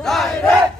আজকের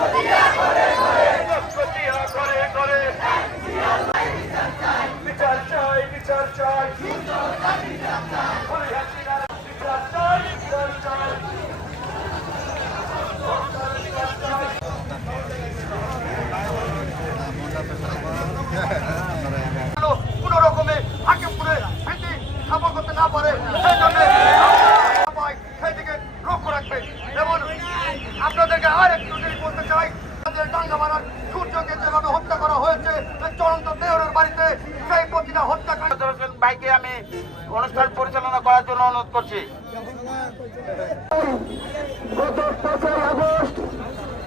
করছি। গত পাঁচই আগস্ট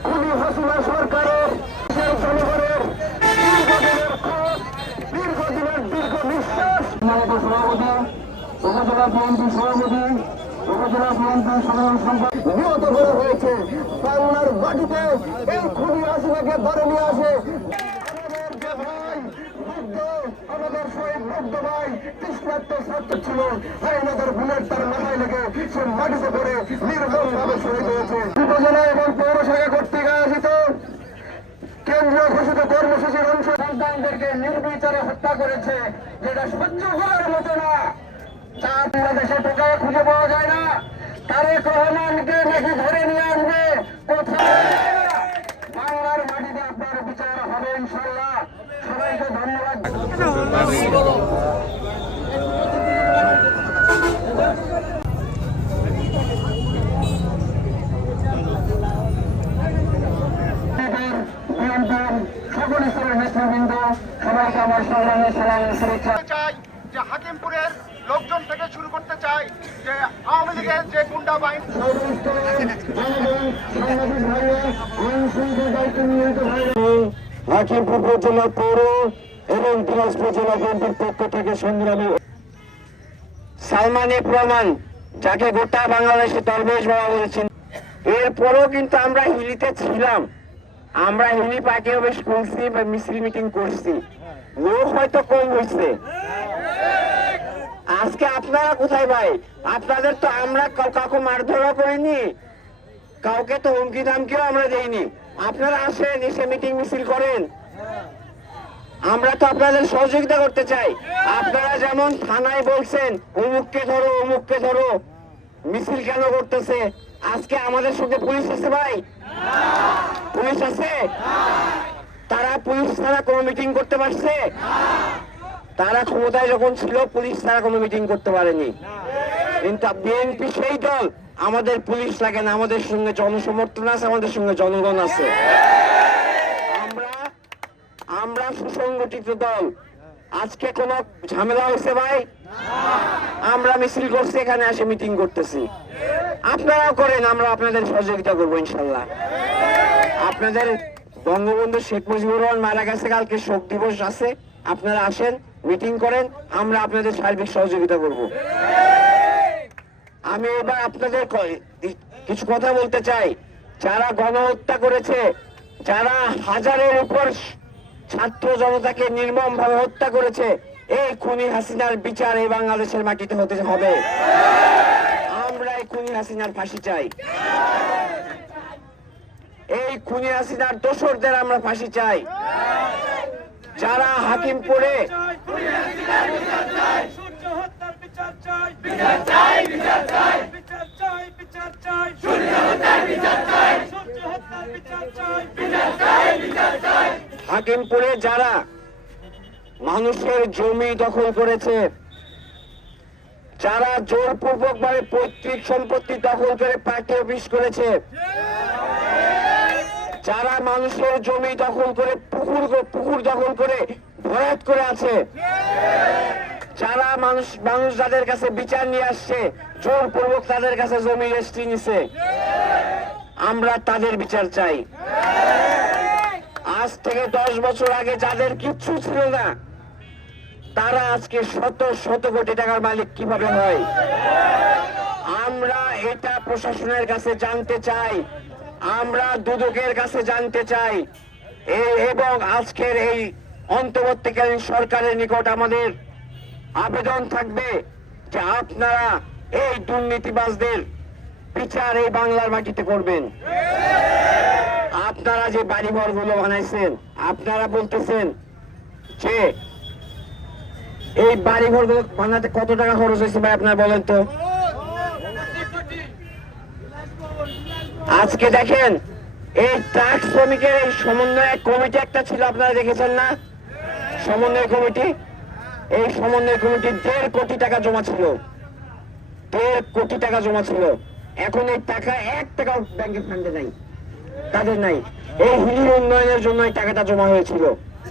খুনি হাসিনা সরকারের জনগণের দীর্ঘদিনের ক্ষোভ, দীর্ঘদিনের দীর্ঘ নিঃশ্বাস। সভাপতি উপজেলা বিএনপি সভাপতি উপজেলা বিএনপি সাধারণ সম্পাদক। নিহত করা হয়েছে। বাংলার মাটিতে এই খুনি হাসিনাকে ধরে নিয়ে আসে আমাদের যে ভাই মুগ্ধ শহীদ ভাই তৃষ্ণার্ত ছাত্র ছিল। আমাদের বুলেট তার মাথায় লেগে সে মাটিতে পড়ে নির্মম ভাবে শহীদ হয়েছে উপজেলা এবং পৌরসভা কর্তৃক আয়োজিত কেন্দ্রীয় ঘোষিত কর্মসূচির অংশ সন্তানদেরকে নির্বিচারে হত্যা করেছে, যেটা সহ্য করার মতো না। চার বাংলাদেশে টোকা খুঁজে পাওয়া যায় না। তারেক রহমানকে নাকি ধরে নিয়ে আসবে? কোথায়? বাংলার মাটিতে আপনার বিচার হবে ইনশাল্লাহ সবাইকে ধন্যবাদ বিএনপির সকল স্তরের নেতৃবৃন্দ সবাইকে আমার সংগ্রামী সালাম ও শুভেচ্ছা হাকিমপুরের লোকজন থেকে শুরু করতে চাই যে আওয়ামী লীগের যে গুন্ডা হাকিমপুর পৌর এবং দিনাজপুর জেলা বিএনপির পক্ষ থেকে সংগ্রামী সালমানি প্রমাণ, যাকে গোটা বাংলাদেশে দরবেশ বাবা বলেছেন এরপরও কিন্তু আমরা হিলিতে ছিলাম। আমরা হিলি অফিস করছি বা মিছিল মিটিং করছি। লোক হয়তো কম হয়েছে আজকে আপনারা কোথায় ভাই? আপনাদের তো আমরা কাউকে মারধরও করিনি, কাউকে তো হুমকি দামকিও আমরা দেইনি। আপনারা আসেন, এসে মিটিং মিছিল করেন। আমরা তো আপনাদের সহযোগিতা করতে চাই। আপনারা যেমন থানায় বলছেন, অমুককে ধরো অমুককে ধরো, মিছিল কেন করতেছে? আজকে আমাদের সঙ্গে পুলিশ আছে ভাই? পুলিশ আছে? তারা পুলিশ ছাড়া কোনো মিটিং করতে পারছে? তারা ক্ষমতায় যখন ছিল, পুলিশ ছাড়া কোনো মিটিং করতে পারেনি। কিন্তু বিএনপি সেই দল, আমাদের পুলিশ লাগে না, আমাদের সঙ্গে জনসমর্থন আছে, আমাদের সঙ্গে জনগণ আছে। আমরা আমরা সুসংগঠিত দল। আজকে কোন ঝামেলা হয়েছে ভাই? আমরা মিছিল করছি, এখানে এসে মিটিং করতেছি। আপনারাও করেন, আমরা আপনাদের সহযোগিতা করব, ইনশাল্লাহ। আপনাদের বঙ্গবন্ধু শেখ মুজিবুর রহমান মারা গেছে, কালকে শোক দিবস আছে। আপনারা আসেন মিটিং করেন, আমরা আপনাদের সার্বিক সহযোগিতা করব। আমি এবার আপনাদের কিছু কথা বলতে চাই। যারা গণহত্যা করেছে, যারা হাজারের উপর ছাত্র জনতাকে নির্মম ভাবে হত্যা করেছে, এই খুনি হাসিনার বিচার এই বাংলাদেশের মাটিতে হতে হবে। আমরা এই খুনি হাসিনার ফাঁসি চাই। খুনি হাসিনার দোসরদের আমরা ফাঁসি চাই। যারা হাকিমপুরে বিচার চাই হাকিমপুরে যারা মানুষের জমি দখল করেছে, যারা জোরপূর্বক ভাবে পৈতৃক সম্পত্তি দখল করে পার্টি অফিস করেছে যারা মানুষের জমি দখল করে, পুকুর পুকুর দখল করে, ভরাট করে আছে। যারা মানুষ মানুষ যাদের কাছে বিচার নিয়ে আসছে, জোরপূর্বক তাদের কাছে জমি রেস্ট্রি নিছে। আমরা তাদের বিচার চাই। আজ থেকে দশ বছর আগে যাদের কিচ্ছু ছিল না, তারা আজকে শত শত কোটি টাকার মালিক কীভাবে হয়? আমরা এটা প্রশাসনের কাছে জানতে চাই। আমরা দুদকের কাছে জানতে চাই এবং আজকের এই অন্তর্বর্তীকালীন সরকারের নিকট আমাদের আবেদন থাকবে যে আপনারা এই দুর্নীতিবাজদের বিচার এই বাংলার মাটিতে করবেন। আপনারা যে বাড়িঘরগুলো বানাইছেন, আপনারা বলতেছেন যে এই বাড়িঘরগুলো বানাতে কত টাকা খরচ হয়েছে ভাই আপনারা বলেন তো? আজকে দেখেন, এই ট্রাক শ্রমিকের এই সমন্বয় কমিটি একটা ছিল, আপনারা দেখেছেন না? সমন্বয় কমিটি? এই সমন্বয় কমিটি দেড় কোটি টাকা জমা ছিল। দেড় কোটি টাকা জমা ছিল। এখন এই টাকা এক টাকাও ব্যাংকের ফান্ডে নাই তাদের নাই। এই হিলির উন্নয়নের জন্য এই টাকাটা জমা হয়েছিল।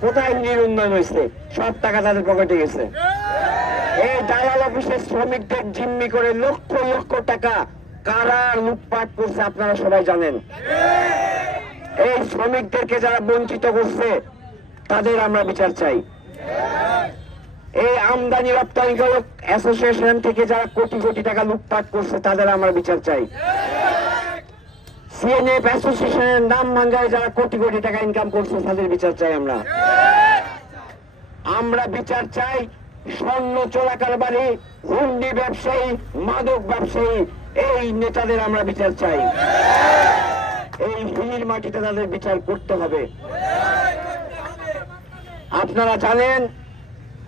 কোথায় হিলির উন্নয়ন হয়েছে? সব টাকা তাদের পকেটে গেছে। এই দালাল অফিসের শ্রমিকদের জিম্মি করে লক্ষ লক্ষ টাকা কারা লুটপাট করছে আপনারা সবাই জানেন। এই শ্রমিকদেরকে যারা বঞ্চিত করছে, তাদের আমরা বিচার চাই। এই আমদানি রপ্তানিকারক অ্যাসোসিয়েশন থেকে যারা কোটি কোটি টাকা লুটপাট করছে, তাদের আমরা বিচার চাই। সিএনএফ অ্যাসোসিয়েশনের নাম ভাঙ্গায় যারা কোটি কোটি টাকা ইনকাম করছে, তাদের বিচার চাই আমরা। আমরা বিচার চাই স্বর্ণ চোরাকারবারি, হুন্ডি ব্যবসায়ী, মাদক ব্যবসায়ী এই নেতাদের আমরা বিচার চাই। এই হিলির মাটিতে তাদের বিচার করতে হবে। আপনারা জানেন,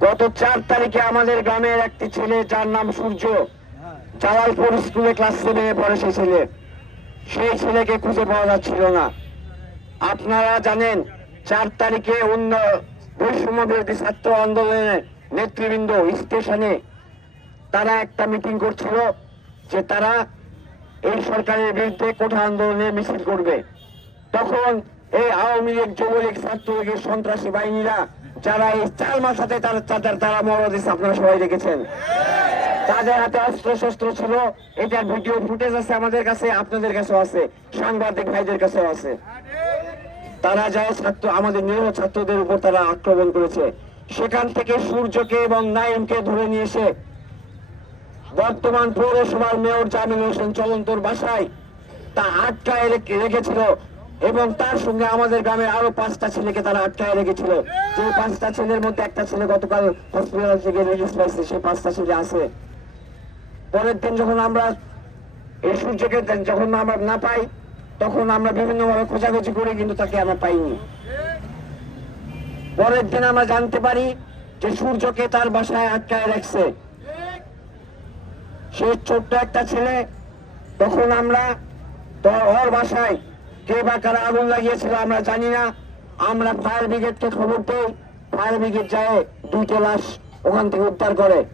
গত চার তারিখে আমাদের গ্রামের একটি ছেলে, যার নাম সূর্য, জালালপুর স্কুলে ক্লাস সেভেনে পড়ে সেই ছেলে। সেই ছেলেকে খুঁজে পাওয়া যাচ্ছিল না। আপনারা জানেন, চার তারিখে অন্য বৈষম্য বিরোধী ছাত্র আন্দোলনের নেতৃবৃন্দ স্টেশনে তারা একটা মিটিং করছিল। যে তারা এই সরকারের বিরুদ্ধে কোঠা আন্দোলনের মিছিল করবে। তখন এই আওয়ামী লীগ, যুবলীগ, ছাত্রলীগের সন্ত্রাসী বাহিনীরা, যারা এই চার মাস হাতে তারা তারা- মরদ আপনারা সবাই দেখেছেন। তাদের হাতে অস্ত্র শস্ত্র ছিল, এটার ভিডিও ফুটেজ আছে আমাদের কাছে, আপনাদের কাছেও আছে, সাংবাদিক ভাইদের কাছেও আছে। তারা যায় ছাত্র, আমাদের নিরীহ ছাত্রদের উপর তারা আক্রমণ করেছে। সেখান থেকে সূর্যকে এবং নাইমকে ধরে নিয়ে এসে বর্তমান পৌরসভার মেয়র জামিল হোসেন চলন্তর বাসায় তা আটকায় রেখে- রেখেছিল এবং তার সঙ্গে আমাদের গ্রামের আরও পাঁচটা ছেলেকে তারা আটকায় রেখেছিল। যে পাঁচটা ছেলের মধ্যে একটা ছেলে গতকাল হসপিটাল থেকে রিলিজ পাইছে সেই পাঁচটা ছেলে আছে। পরের দিন যখন আমরা এই সূর্যকে যখন আমরা না পাই, তখন আমরা বিভিন্ন ভাবে খোঁজাখুঁজি করি, কিন্তু তাকে আমরা পাইনি। পরের দিন আমরা জানতে পারি যে সূর্যকে তার বাসায় আটকায় রাখছে। সে ছোট্ট একটা ছেলে, তখন আমরা ওর বাসায় কে বা কারা আগুন লাগিয়েছিল আমরা জানি না। আমরা ফায়ার ব্রিগেডকে খবর পেয়ে ফায়ার ব্রিগেড যায় দুইটা লাশ ওখান থেকে উদ্ধার করে।